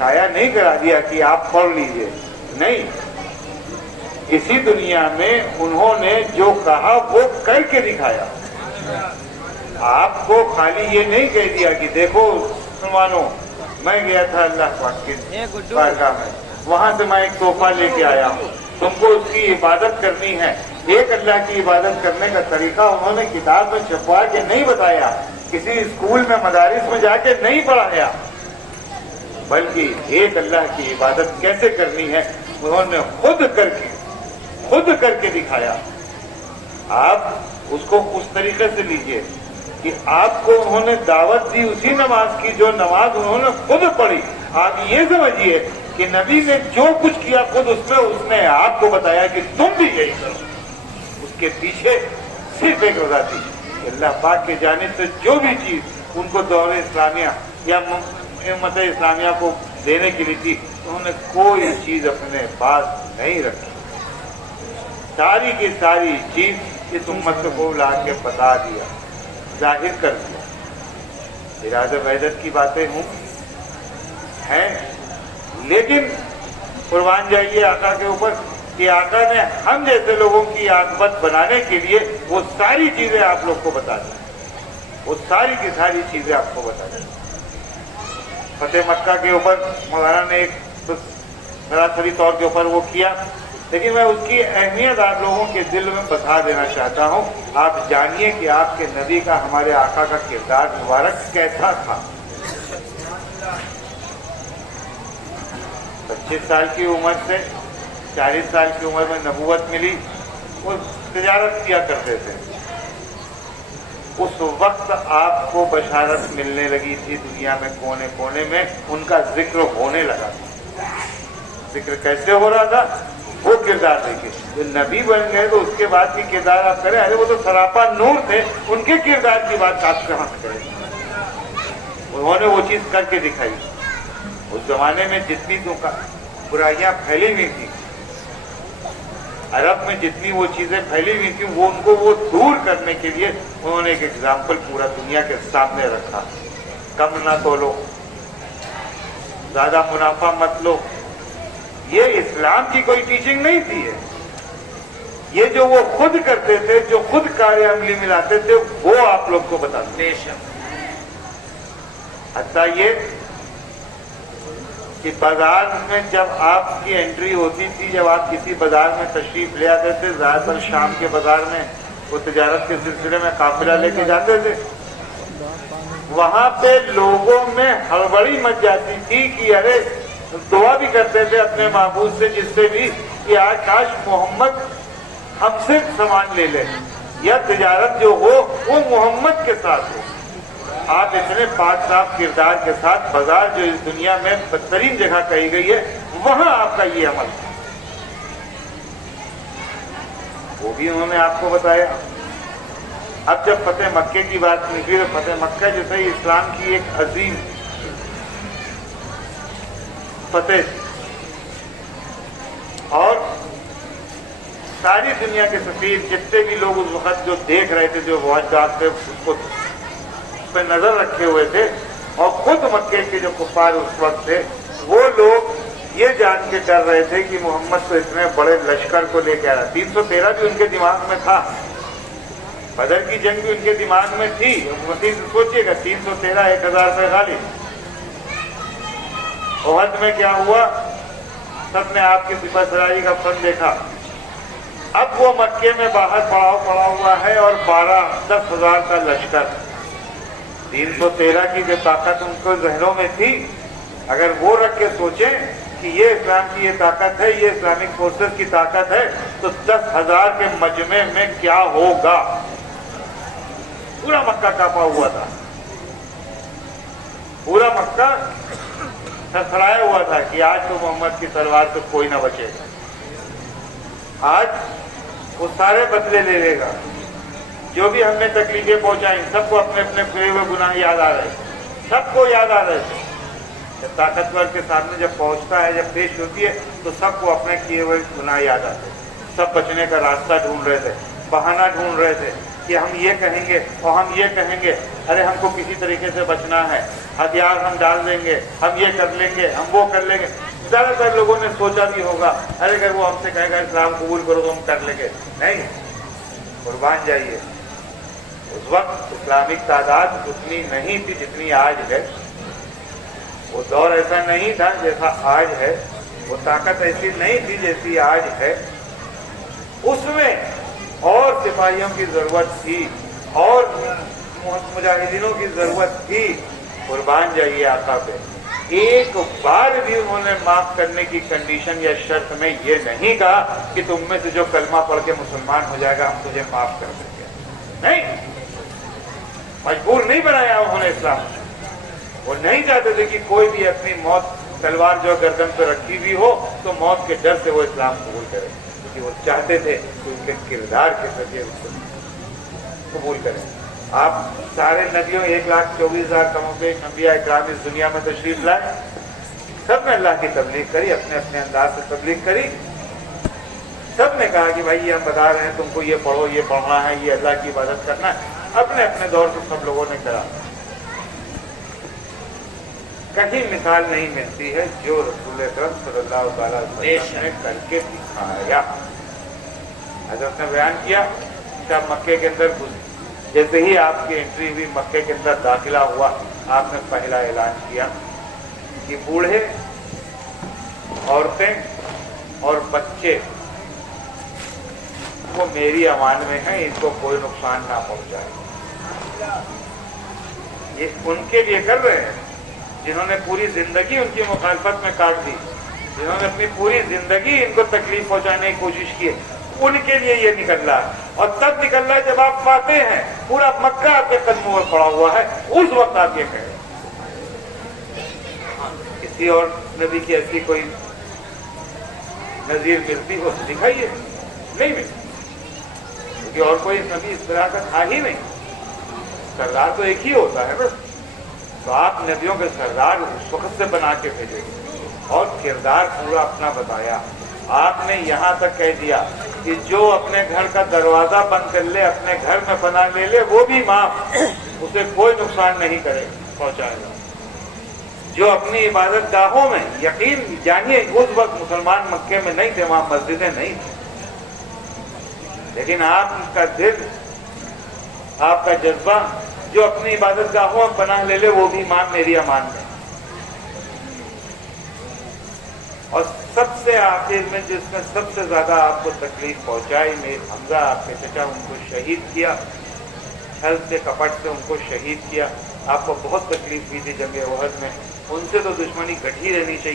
شائع نہیں کرا دیا کہ آپ پڑھ لیجئے، نہیں، اسی دنیا میں انہوں نے جو کہا وہ کر کے دکھایا. آپ کو خالی یہ نہیں کہہ دیا کہ دیکھو مسلمانوں میں گیا تھا اللہ پاک کے بارگاہ میں، وہاں سے میں ایک تحفہ لے کے آیا ہوں، تم کو اس کی عبادت کرنی ہے. ایک اللہ کی عبادت کرنے کا طریقہ انہوں نے کتاب میں چھپوا کے نہیں بتایا، کسی اسکول میں مدارس میں جا کے نہیں پڑھایا، بلکہ ایک اللہ کی عبادت کیسے کرنی ہے انہوں نے خود کر کے دکھایا. آپ اس کو اس طریقے سے لیجئے کہ آپ کو انہوں نے دعوت دی اسی نماز کی جو نماز انہوں نے خود پڑھی. آپ یہ سمجھیے کہ نبی نے جو کچھ کیا خود اس نے آپ کو بتایا کہ تم بھی یہی کرو. اس کے پیچھے صرف ایک وجہ تھی کہ اللہ پاک کی جانب سے جو بھی چیز ان کو دور اسلامیہ یا امت اسلامیہ کو دینے کے لیے تھی انہوں نے کوئی چیز اپنے پاس نہیں رکھی. ساری کی ساری چیز اس امت کو لا کے بتا دیا، ظاہر کر دیا. ارادہ وحدت کی باتیں ہیں، لیکن قربان جائیے آقا کے اوپر کہ آقا نے ہم جیسے لوگوں کی عاقبت بنانے کے لیے وہ ساری چیزیں آپ لوگ کو بتا دی، وہ ساری کی ساری چیزیں آپ کو بتا دی. فتح مکہ کے اوپر مولانا نے ایک سراسری طور کے اوپر وہ کیا، لیکن میں اس کی اہمیت آپ لوگوں کے دل میں بتا دینا چاہتا ہوں. آپ جانیے کہ آپ کے نبی کا ہمارے آقا کا کردار مبارک کیسا تھا. 25 سال کی عمر سے 40 سال کی عمر میں نبوت ملی. وہ تجارت کیا کرتے تھے. اس وقت آپ کو بشارت ملنے لگی تھی دنیا میں کونے کونے میں، ان کا ذکر ہونے لگا تھا. ذکر کیسے ہو رہا تھا وہ کردار دیکھیں. جو نبی بن گئے تو اس کے بعد کی کردار آپ کریں. ارے وہ تو سراپا نور تھے، ان کے کردار کی بات آپ کہاں سے کریں. انہوں نے وہ چیز کر کے دکھائی. اس زمانے میں جتنی برائیاں پھیلی ہوئی تھیں، عرب میں جتنی وہ چیزیں پھیلی ہوئی تھیں، وہ ان کو وہ دور کرنے کے لیے انہوں نے ایک ایگزامپل پورا دنیا کے سامنے رکھا. کم نہ تولو، زیادہ منافع مت لو. یہ اسلام کی کوئی ٹیچنگ نہیں تھی. یہ جو وہ خود کرتے تھے، جو خود کار عملی ملاتے تھے، وہ آپ لوگ کو بتاتے. حتیٰ یہ کہ بازار میں جب آپ کی انٹری ہوتی تھی، جب آپ کسی بازار میں تشریف لے آتے تھے، زیادہ تر شام کے بازار میں وہ تجارت کے سلسلے میں قافلہ لے کے جاتے تھے، وہاں پہ لوگوں میں ہڑبڑی مچ جاتی تھی کہ ارے دعا بھی کرتے تھے اپنے معبود سے جس سے بھی کہ آج کاش محمد ہم سے سامان لے لیں یا تجارت جو ہو وہ محمد کے ساتھ ہو. آپ اتنے پاک صاف کردار کے ساتھ بازار جو اس دنیا میں بدترین جگہ کہی گئی ہے وہاں آپ کا یہ عمل تھا. وہ بھی انہوں نے آپ کو بتایا. اب جب فتح مکے کی بات نکلی تو فتح مکہ جو ہے اسلام کی ایک عظیم فتح، اور ساری دنیا کے سفیر جتنے بھی لوگ اس وقت جو دیکھ رہے تھے، جو واچ تھے، اس کو اس پہ نظر رکھے ہوئے تھے، اور خود مکے کے جو کفار اس وقت تھے وہ لوگ یہ جان کے ڈر رہے تھے کہ محمد تو اتنے بڑے لشکر کو لے کے آ رہا. 313 بھی ان کے دماغ میں تھا، بدر کی جنگ بھی ان کے دماغ میں تھی. سوچیے گا 313 1000 پہ غالب. احد میں کیا ہوا؟ سب نے آپ کی سپہ سالاری کا فن دیکھا. اب وہ مکے میں باہر پڑا ہوا ہے اور 10,000 کا لشکر. 313 کی جو طاقت ان کو ذہنوں میں تھی، اگر وہ رکھ کے سوچیں کہ یہ اسلام کی یہ طاقت ہے، یہ اسلامک فورسز کی طاقت ہے، تو 10,000 کے مجمع میں کیا ہوگا. پورا مکہ کانپا ہوا تھا، پورا مکہ تھرتھرایا ہوا تھا کہ آج تو محمد کی تلوار سے کوئی نہ بچے گا. آج وہ سارے بدلے لے لے گا. جو بھی ہم نے تکلیفیں پہنچائیں سب کو اپنے اپنے کھلے ہوئے گناہ یاد آ رہے تھے، سب کو یاد آ رہے تھے. جب طاقتور کے سامنے جب پہنچتا ہے، جب پیش ہوتی ہے، تو سب کو اپنے کیے ہوئے گناہ یاد آتے ہیں. سب بچنے کا راستہ ڈھونڈ رہے تھے، بہانہ ڈھونڈ رہے تھے کہ ہم یہ کہیں گے اور ہم یہ کہیں گے. ارے ہم کو کسی طریقے سے بچنا ہے. ہتھیار ہم ڈال دیں گے، ہم یہ کر لیں گے، ہم وہ کر لیں گے. زیادہ تر لوگوں نے سوچا بھی ہوگا ارے اگر وہ ہم سے کہے گا اسلام قبول کرو تو ہم کر لیں گے. نہیں، قربان جائیے، اس وقت اسلامک تعداد اتنی نہیں تھی جتنی آج ہے. وہ دور ایسا نہیں تھا جیسا آج ہے، وہ طاقت ایسی نہیں تھی جیسی آج ہے. اس میں اور سپاہیوں کی ضرورت تھی اور مجاہدینوں کی ضرورت تھی. قربان جائیے آقا پہ. ایک بار بھی انہوں نے معاف کرنے کی کنڈیشن یا شرط میں یہ نہیں کہا کہ تم میں سے جو کلمہ پڑھ کے مسلمان ہو جائے گا ہم تجھے معاف کر دیں گے. نہیں، مجبور نہیں بنایا انہوں نے اسلام. وہ نہیں چاہتے تھے کہ کوئی بھی اپنی موت تلوار جو گردن پہ رکھی ہوئی ہو تو موت کے ڈر سے وہ اسلام قبول کرے، کیونکہ وہ چاہتے تھے کہ ان کے کردار کے ذریعے اس کو قبول کریں. آپ سارے نبیوں 1,24,000 کم و بیش انبیاء اکرام اس دنیا میں تشریف لائے. سب نے اللہ کی تبلیغ کری، اپنے اپنے انداز سے تبلیغ کری. سب نے کہا کہ بھائی یہ ہم بتا رہے ہیں تم کو یہ پڑھو، یہ پڑھنا ہے، یہ اللہ کی عبادت کرنا ہے. اپنے اپنے دور سے سب لوگوں نے کرا. کہیں مثال نہیں ملتی ہے جو رسول اکرم صلی اللہ تعالی وسلم نے کر کے دکھایا. حضرت نے بیان کیا کہ آپ مکے کے اندر جیسے ہی آپ کی انٹری ہوئی، مکے کے اندر داخلہ ہوا، آپ نے پہلا اعلان کیا کہ بوڑھے، عورتیں اور بچے وہ میری امان میں ہیں، ان کو کوئی نقصان نہ پہنچائے. یہ ان کے لیے کر رہے ہیں جنہوں نے پوری زندگی ان کی مخالفت میں کاٹ دی، جنہوں نے اپنی پوری زندگی ان کو تکلیف پہنچانے کی کوشش کی. ان کے لیے یہ نکل رہا ہے. اور تب نکل رہا ہے جب آپ پاتے ہیں پورا مکہ آپ کے قدموں میں پڑا ہوا ہے، اس وقت آپ یہ کہیں. کسی اور نبی کی ایسی کوئی نظیر ملتی ہو تو دکھائیے. نہیں ملتی، کیونکہ اور کوئی نبی اس طرح کا تھا ہی نہیں. سردار تو ایک ہی ہوتا ہے بس. تو آپ نبیوں کے سردار اس وقت سے بنا کے بھیجے اور کردار پورا اپنا بتایا. آپ نے یہاں تک کہہ دیا کہ جو اپنے گھر کا دروازہ بند کر لے، اپنے گھر میں پناہ لے لے، وہ بھی معاف، اسے کوئی نقصان نہیں کرے پہنچائے گا. جو اپنی عبادت گاہوں میں، یقین جانیے اس وقت مسلمان مکے میں نہیں تھے، وہاں مسجدیں نہیں تھیں، لیکن آپ کا دل، آپ کا جذبہ، جو اپنی عبادت گاہوں میں پناہ لے لے وہ بھی میری امان میں. اور سب سے آخر میں جس نے سب سے زیادہ آپ کو تکلیف پہنچائی، میر حمزہ آپ کے چچا، ان کو شہید کیا، چھل سے کپٹ سے ان کو شہید کیا. آپ کو بہت تکلیف ہوئی تھی جنگ احد میں. ان سے تو دشمنی گٹھی رہنی چاہیے.